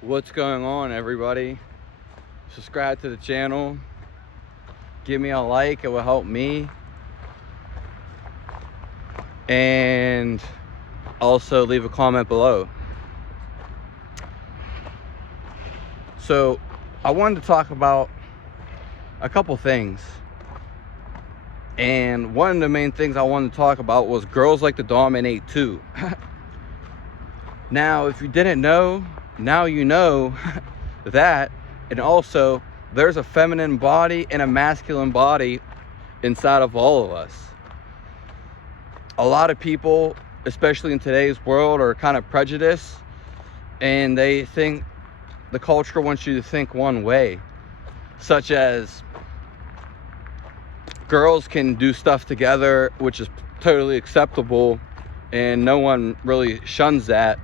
What's going on, everybody? Subscribe to the channel, give me a like, it will help me, and also leave a comment below. So I wanted to talk about a couple things, and one of the main things I wanted to talk about was girls like to dominate too. Now, if you didn't know, now you know that. And also, there's a feminine body and a masculine body inside of all of us. A lot of people, especially in today's world, are kind of prejudiced, and they think the culture wants you to think one way, such as girls can do stuff together, which is totally acceptable, and no one really shuns that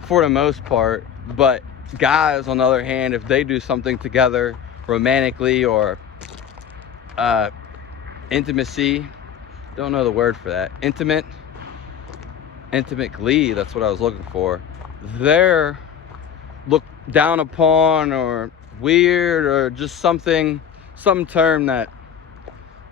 for the most part. But guys, on the other hand, if they do something together romantically or intimacy, don't know the word for that, intimately, that's what I was looking for, they're looked down upon or weird, or just some term that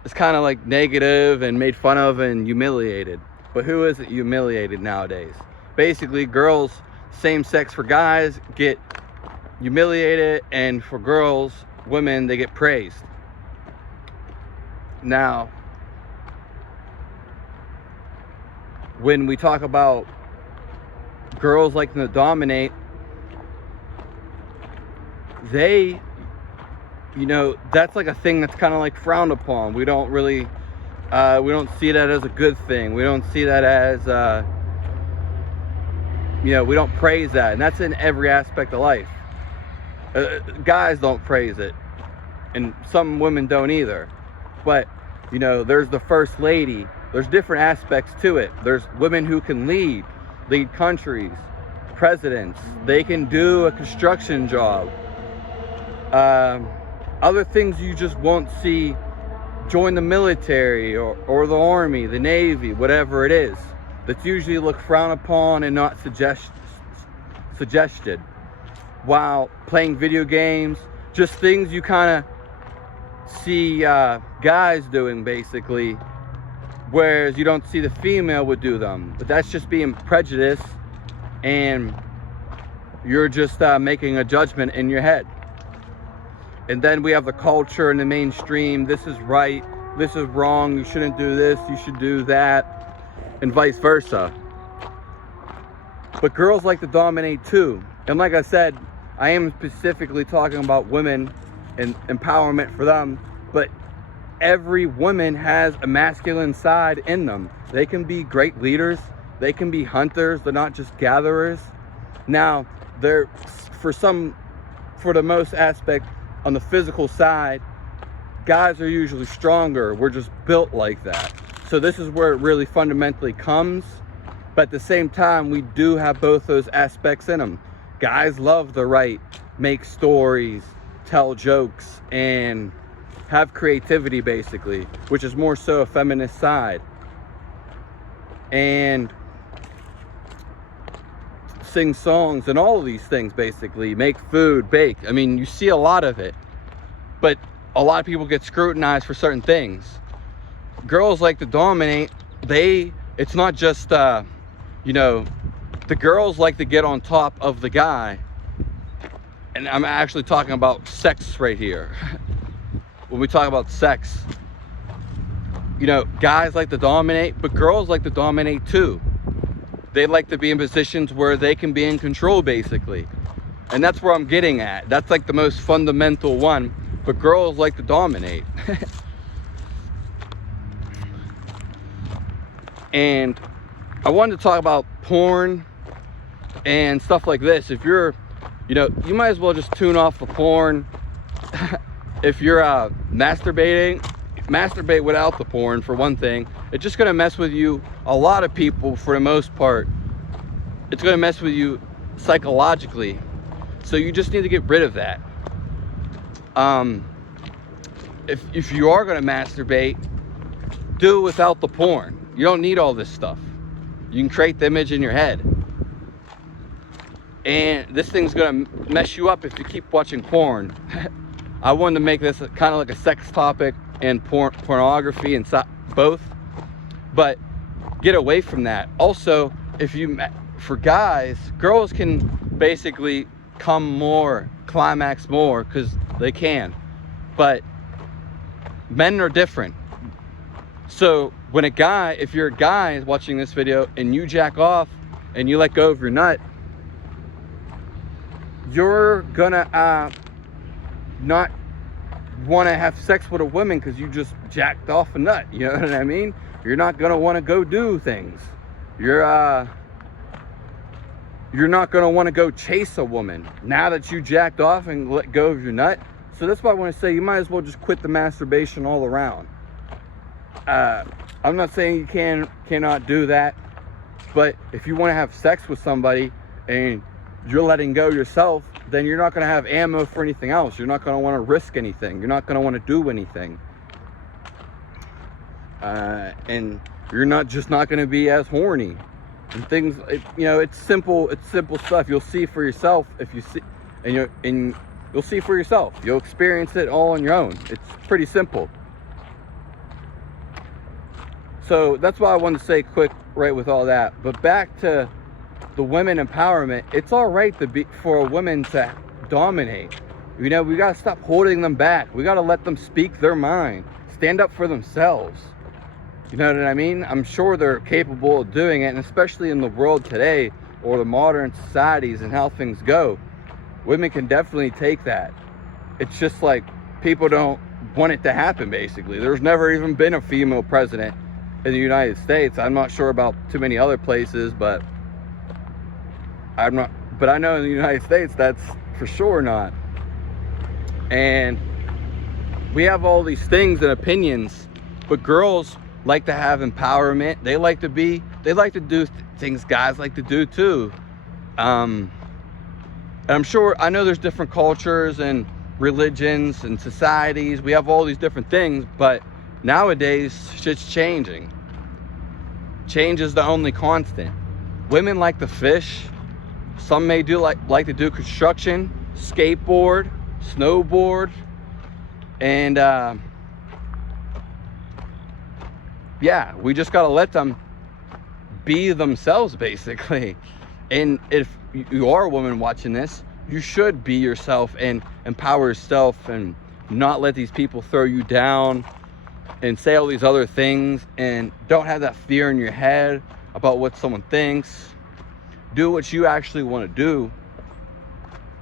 is kind of like negative and made fun of and humiliated. But who isn't humiliated nowadays? Basically, girls, same sex for guys, get humiliated, and for girls, women, they get praised. Now, when we talk about girls liking to dominate, they, that's like a thing that's kind of like frowned upon. We don't really, we don't see that as a good thing. We don't see that as, we don't praise that. And that's in every aspect of life. Guys don't praise it, and some women don't either. But, there's the first lady. There's different aspects to it. There's women who can lead countries, presidents. They can do a construction job. Other things you just won't see, join the military or the army, the navy, whatever it is. That's usually looked frowned upon and not suggested. While playing video games, just things you kind of see guys doing, basically, whereas you don't see the female would do them. But that's just being prejudiced, and you're just making a judgment in your head. And then we have the culture and the mainstream. This is right, this is wrong, you shouldn't do this, you should do that, and vice versa. But girls like to dominate too. And like I said, I am specifically talking about women and empowerment for them, but every woman has a masculine side in them. They can be great leaders, they can be hunters, they're not just gatherers. Now, they're, for the most aspect, on the physical side, guys are usually stronger. We're just built like that. So this is where it really fundamentally comes. But at the same time, we do have both those aspects in them. Guys love to write, make stories, tell jokes, and have creativity, basically, which is more so a feminist side. And sing songs and all of these things, basically, make food, bake. I mean, you see a lot of it, but a lot of people get scrutinized for certain things. Girls like to dominate. It's not just the girls like to get on top of the guy, and I'm actually talking about sex right here. When we talk about sex, guys like to dominate, but girls like to dominate too. They like to be in positions where they can be in control, basically. And that's where I'm getting at. That's like the most fundamental one. But girls like to dominate. And I wanted to talk about porn and stuff like this. If you're, you might as well just tune off the porn. If you're masturbate without the porn, for one thing. It's just going to mess with you. A lot of people, for the most part, it's going to mess with you psychologically. So you just need to get rid of that. If you are going to masturbate, do it without the porn. You don't need all this stuff. You can create the image in your head. And this thing's gonna mess you up if you keep watching porn. I wanted to make this kind of like a sex topic and pornography and both, but get away from that. Also, for guys, girls can basically climax more because they can, but men are different. So when if you're a guy watching this video and you jack off and you let go of your nut, you're gonna not want to have sex with a woman because you just jacked off a nut. You know what I mean? You're not gonna want to go do things. You're not gonna want to go chase a woman now that you jacked off and let go of your nut. So that's why I want to say you might as well just quit the masturbation all around. I'm not saying you cannot do that, but if you want to have sex with somebody and you're letting go yourself, then you're not going to have ammo for anything else. You're not going to want to risk anything. You're not going to want to do anything. And you're not going to be as horny. And things, it's simple stuff. You'll see for yourself if you see, and you'll see for yourself. You'll experience it all on your own. It's pretty simple. So that's why I wanted to say quick right with all that. But back to the women empowerment, it's all right for a woman to dominate. We got to stop holding them back. We got to let them speak their mind, stand up for themselves. You know what I mean? I'm sure they're capable of doing it, and especially in the world today, or the modern societies and how things go, women can definitely take that. It's just like people don't want it to happen, basically. There's never even been a female president in the United States. I'm not sure about too many other places, but I know in the United States that's for sure not. And we have all these things and opinions, but girls like to have empowerment. They like to do things guys like to do too. And I know there's different cultures and religions and societies. We have all these different things, but nowadays shit's changing. Change is the only constant. Women like to fish. Some may like to do construction, skateboard, snowboard, and yeah, we just gotta let them be themselves, basically. And if you are a woman watching this, you should be yourself and empower yourself and not let these people throw you down and say all these other things, and don't have that fear in your head about what someone thinks. Do what you actually want to do,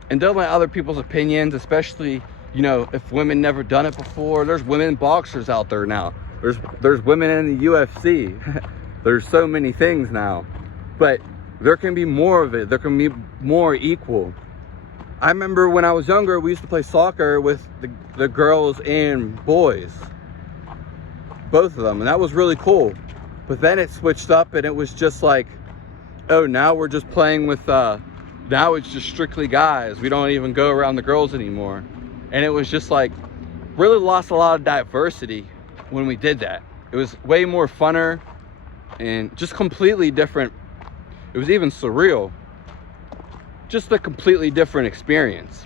and don't let other people's opinions, especially, if women never done it before. There's women boxers out there now. There's women in the UFC. There's so many things now, but there can be more of it. There can be more equal. I remember when I was younger, we used to play soccer with the girls and boys, both of them, and that was really cool. But then it switched up, and it was just like, oh, now we're just playing with now it's just strictly guys. We don't even go around the girls anymore. And it was just like, really lost a lot of diversity when we did that. It was way more funner and just completely different. It was even surreal. Just a completely different experience.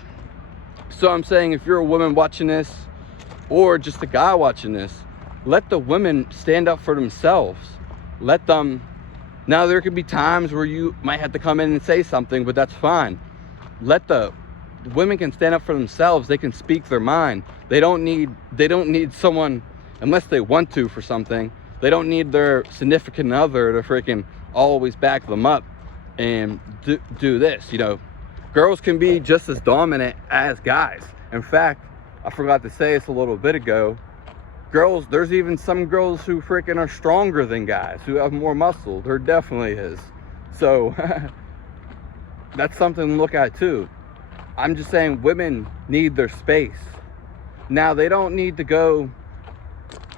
So I'm saying, if you're a woman watching this, or just a guy watching this, let the women stand up for themselves. Let them. Now, there could be times where you might have to come in and say something, but that's fine. The women can stand up for themselves. They can speak their mind. They don't need someone, unless they want to for something. They don't need their significant other to freaking always back them up and do this. Girls can be just as dominant as guys. In fact, I forgot to say this a little bit ago. There's even some girls who freaking are stronger than guys, who have more muscle. There definitely is. So that's something to look at too. I'm just saying, women need their space. Now, they don't need to go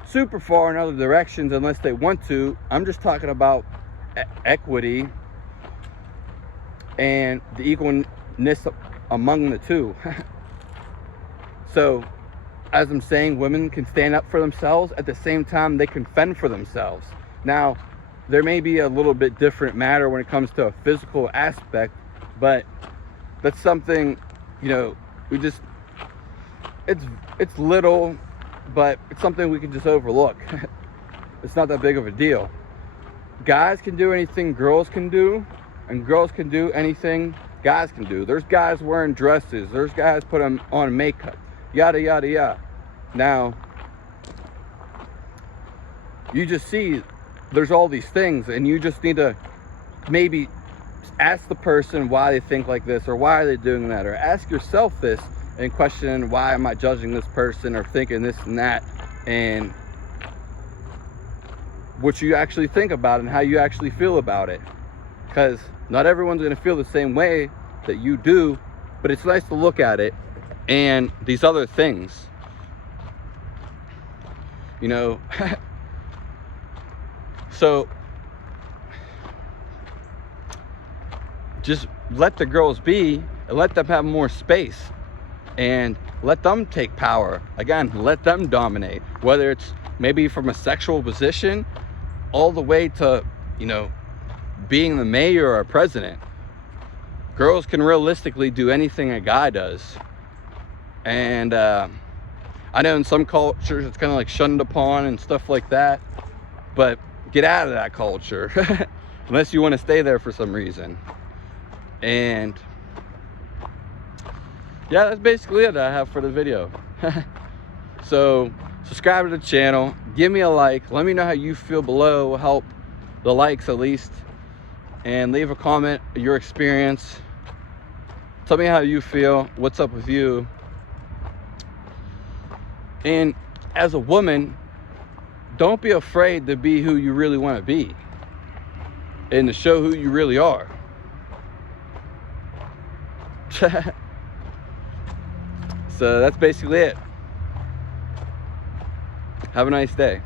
super far in other directions unless they want to. I'm just talking about equity and the equalness among the two. So, as I'm saying, women can stand up for themselves. At the same time, they can fend for themselves. Now, there may be a little bit different matter when it comes to a physical aspect, But that's something, you know, we just, it's little, but it's something we can just overlook. It's not that big of a deal. Guys can do anything girls can do, and girls can do anything guys can do. There's guys wearing dresses, there's guys putting on makeup, yada yada yada. Now you just see there's all these things, and you just need to maybe ask the person why they think like this, or why are they doing that, or ask yourself this and question, why am I judging this person or thinking this and that, and what you actually think about it and how you actually feel about it. Because not everyone's going to feel the same way that you do, but it's nice to look at it and these other things, you know. So just let the girls be, and let them have more space, and let them take power. Again, let them dominate, whether it's maybe from a sexual position all the way to, you know, being the mayor or president. Girls can realistically do anything a guy does. And I know in some cultures it's kind of like shunned upon and stuff like that, but get out of that culture unless you want to stay there for some reason. And yeah, that's basically it I have for the video. So subscribe to the channel, give me a like, let me know how you feel below, help the likes at least, and leave a comment, your experience. Tell me how you feel, what's up with you. And as a woman, don't be afraid to be who you really want to be and to show who you really are. So that's basically it. Have a nice day.